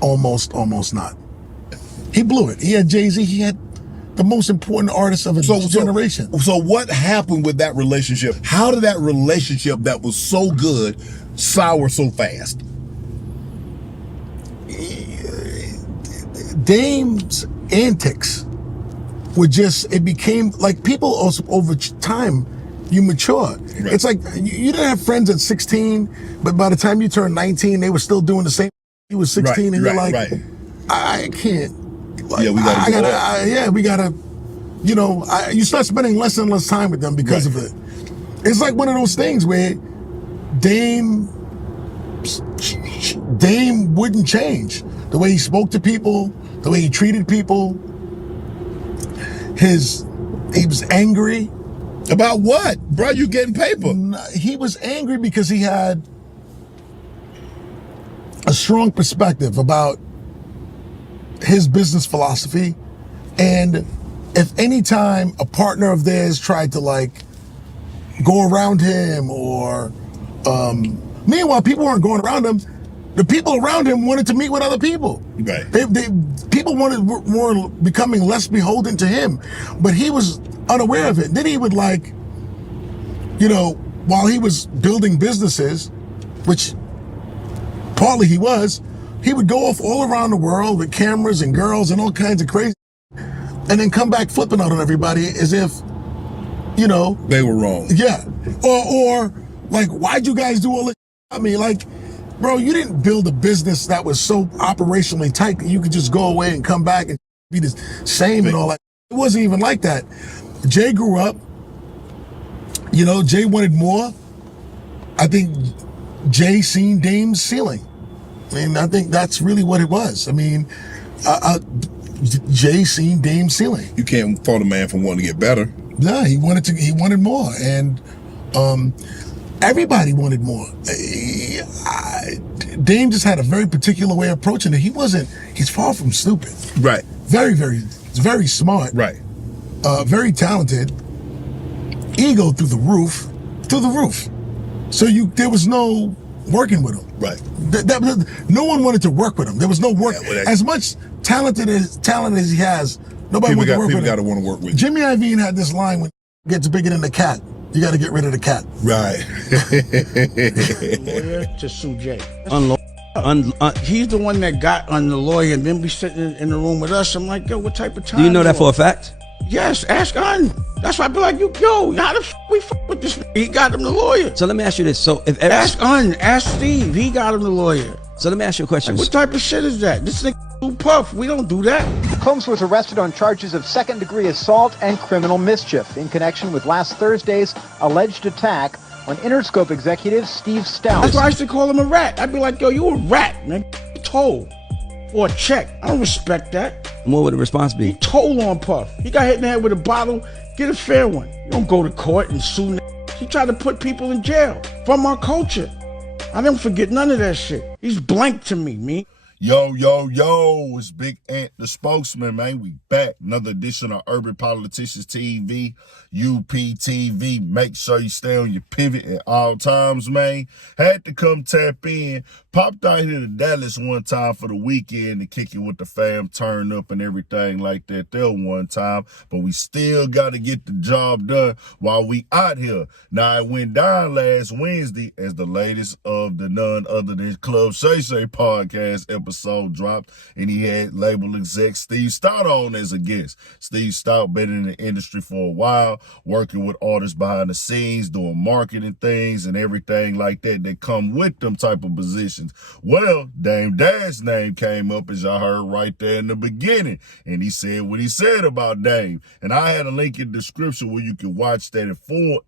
Almost not. He blew it. He had Jay-Z. He had the most important artist of his generation. So what happened with that relationship? How did that relationship that was so good sour so fast? Dame's antics were just, it became like people also over time, you mature. Right. It's like you didn't have friends at 16, but by the time you turned 19, they were still doing the same. He was 16 and you're like, I can't. Like, yeah, we gotta, you know, you start spending less and less time with them because of it. It's like one of those things where Dame wouldn't change. The way he spoke to people, the way he treated people. He was angry. About what? Bro, you getting paper. He was angry because he had a strong perspective about his business philosophy, and if any time a partner of theirs tried to like go around him or meanwhile people weren't going around him, the people around him wanted to meet with other people. Right. People were becoming less beholden to him, but he was unaware of it. Then he would like, you know, while he was building businesses, which partly he would go off all around the world with cameras and girls and all kinds of crazy, and then come back flipping out on everybody as if, you know, they were wrong. Yeah. Or like, why'd you guys do all this? I mean, like, bro, you didn't build a business that was so operationally tight that you could just go away and come back and be the same and all that. It wasn't even like that. Jay grew up, you know, Jay wanted more. I think Jay seen Dame's ceiling. I mean, I think that's really what it was. I mean, Jay seen Dame's ceiling. You can't fault a man for wanting to get better. Yeah, he wanted more, and everybody wanted more. Dame just had a very particular way of approaching it. He's far from stupid. Right. Very smart. Right. Very talented. Ego through the roof. So there was no working with him. Right. No one wanted to work with him. There was no work. As much talent as he has, nobody wanted to work with him. People got to want to work with him. Jimmy Iovine had this line, when it gets bigger than the cat, you got to get rid of the cat. Right. Lawyer to sue Jay. He's the one that got on the lawyer and then be sitting in the room with us. I'm like, yo, what type of time? Do you know that for a fact? Yes, ask Un. That's why I be like, yo, how the we with this? He got him the lawyer. So let me ask you this. So if ask Un, ask Steve, he got him the lawyer. So let me ask you a question. Like, what type of shit is that? This nigga too puff. We don't do that. Combs was arrested on charges of second-degree assault and criminal mischief in connection with last Thursday's alleged attack on Interscope executive Steve Stoute. That's why I used to call him a rat. I'd be like, yo, you a rat, man. Toll. Or a check. I don't respect that. And what would the response be? He told on Puff. He got hit in the head with a bottle. Get a fair one. You don't go to court and sue. He tried to put people in jail from our culture. I don't forget none of that shit. He's blank to me. Yo, it's Big Ant, the spokesman, man. We back. Another edition of Urban Politicians TV, UPTV. Make sure you stay on your pivot at all times, man. Had to come tap in. Popped out here to Dallas one time for the weekend to kick it with the fam, turn up and everything like that there one time. But we still got to get the job done while we out here. Now, it went down last Wednesday as the latest of the none other than Club Shay Shay podcast episode dropped, and he had label exec Steve Stoute on as a guest. Steve Stoute been in the industry for a while, working with artists behind the scenes, doing marketing things and everything like that come with them type of positions. Well, Dame Dash's name came up, as y'all heard right there in the beginning, and he said what he said about Dame. And I had a link in the description where you can watch that in full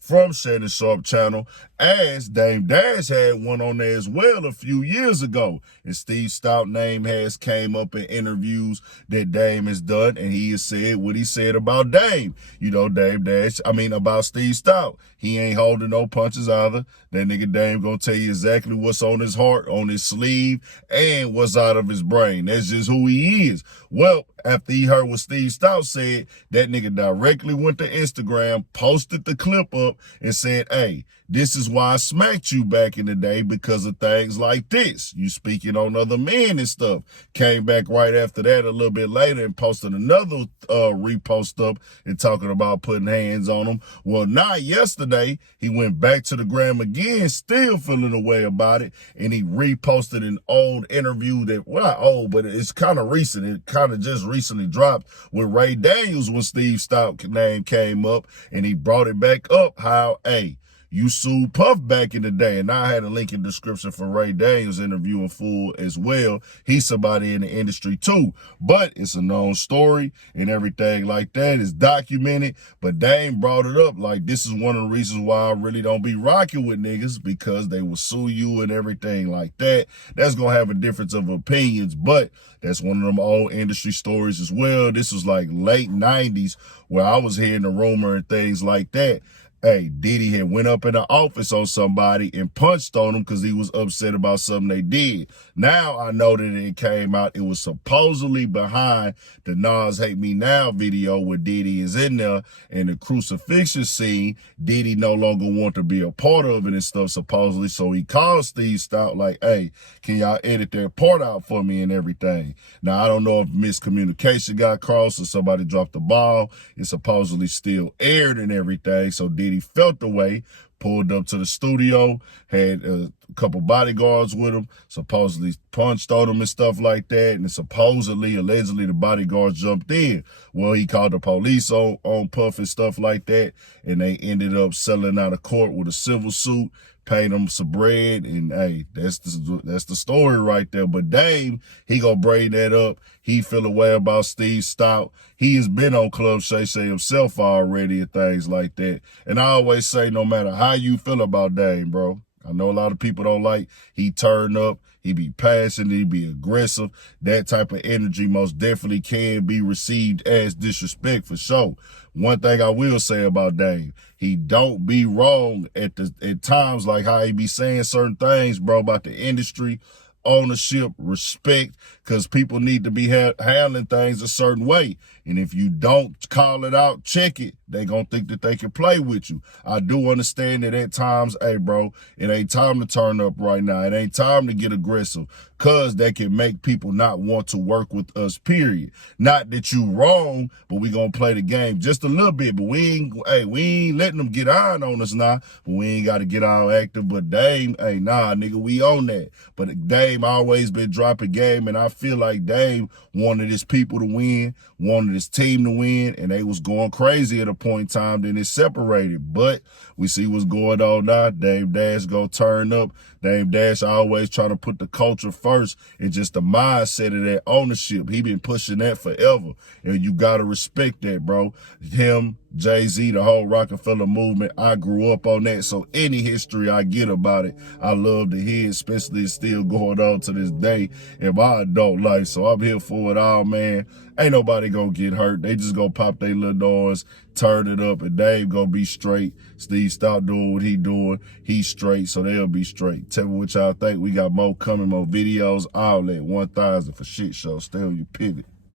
from Shannon Sharp channel, as Dame Dash had one on there as well a few years ago. And Steve Stoute name has came up in interviews that Dame has done, and he has said what he said about Dame. You know, about Steve Stoute. He ain't holding no punches either. That nigga Dame gonna tell you exactly what's on his heart, on his sleeve, and what's out of his brain. That's just who he is. Well, after he heard what Steve Stoute said, that nigga directly went to Instagram, posted the clip up, and said, hey, This is why I smacked you back in the day, because of things like this. You speaking on other men and stuff. Came back right after that a little bit later and posted another repost up and talking about putting hands on him. Well, not yesterday, he went back to the gram again, still feeling a way about it, and he reposted an old interview that, well, not old, but it's kind of recent. It kind of just recently dropped with Ray Daniels when Steve Stoute name came up, and he brought it back up how, hey, you sued Puff back in the day, and I had a link in the description for Ray Daniels interview in full as well. He's somebody in the industry too, but it's a known story and everything like that. It's documented, but Dame brought it up like this is one of the reasons why I really don't be rocking with niggas, because they will sue you and everything like that. That's gonna have a difference of opinions, but that's one of them old industry stories as well. This was like late 90s where I was hearing the rumor and things like that. Hey, Diddy had went up in the office on somebody and punched on him because he was upset about something they did. Now I know that it came out, it was supposedly behind the Nas Hate Me Now video where Diddy is in there, and the crucifixion scene, Diddy no longer want to be a part of it and stuff supposedly. So he called Steve Stoute like, hey, can y'all edit that part out for me and everything? Now I don't know if miscommunication got crossed or somebody dropped the ball. It supposedly still aired and everything. So Diddy felt the way, pulled up to the studio, had a couple bodyguards with him, supposedly punched on him and stuff like that, and supposedly, allegedly, the bodyguards jumped in. Well, he called the police on Puff and stuff like that, and they ended up selling out of court with a civil suit, paying him some bread, and hey, that's the story right there. But Dame, he gonna braid that up. He feel a way about Steve Stoute. He has been on Club Shay Shay himself already and things like that. And I always say, no matter how you feel about Dame, bro, I know a lot of people don't like, he turn up, he be passionate, he be aggressive. That type of energy most definitely can be received as disrespect for sure. One thing I will say about Dame, he don't be wrong at times, like how he be saying certain things, bro, about the industry, ownership, respect, because people need to be handling things a certain way. And if you don't call it out, check it, they gonna think that they can play with you. I do understand that at times, hey, bro, it ain't time to turn up right now. It ain't time to get aggressive, because that can make people not want to work with us, period. Not that you wrong, but we gonna play the game just a little bit. But we ain't letting them get iron on us now, but we ain't got to get all active. But Dame, hey, nah, nigga, we on that. But Dame always been dropping game, and I feel like Dame wanted his people to win, wanted his team to win, and they was going crazy at a point in time. Then it separated. But we see what's going on now. Dame Dash gonna turn up. Dame Dash always trying to put the culture first and just the mindset of that ownership. He been pushing that forever, and you gotta respect that, bro. Him, Jay-Z, the whole Rockefeller movement, I grew up on that, so any history I get about it, I love to hear, especially it's still going on to this day in my adult life. So I'm here for it all, man. Ain't nobody gonna get hurt. They just gonna pop their little noise, turn it up, and Dave gonna be straight. Steve, stop doing what he doing. He's straight, so they'll be straight. Tell me what y'all think. We got more coming, more videos, all that. 1,000 for shit show. Stay on your pivot.